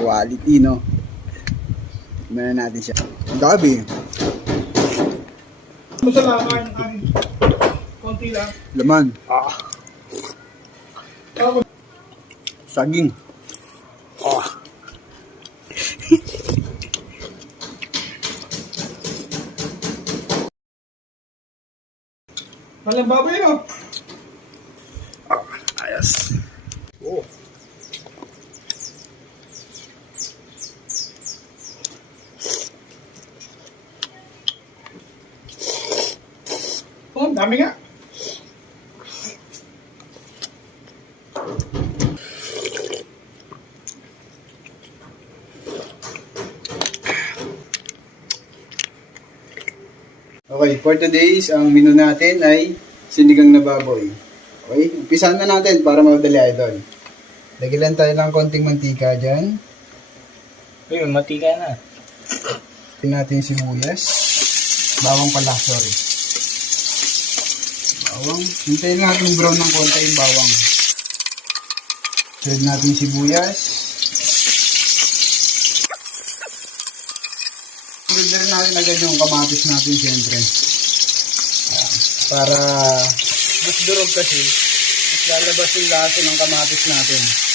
Quality, no? Tignan na natin siya. Ang gabi. Masalaman ang konti lang. Laman. Saging. Walang baboy, no? Ayos. Oh. Oh, dami nga. Okay, for today's, ang menu natin ay sinigang na baboy. Okay, umpisahan na natin para madali, idol. Lagyan tayo ng konting mantika dyan. Uy, matika na. Tingnan natin yung sibuyas. Bawang pala, sorry. Bawang. Hintayin natin brown ng konti yung bawang. Sunod natin yung sibuyas. Sunod na rin natin agad yung kamatis natin, siyempre. Ayan. Para mas durog kasi, mas lalabas yung lasa ng kamatis natin.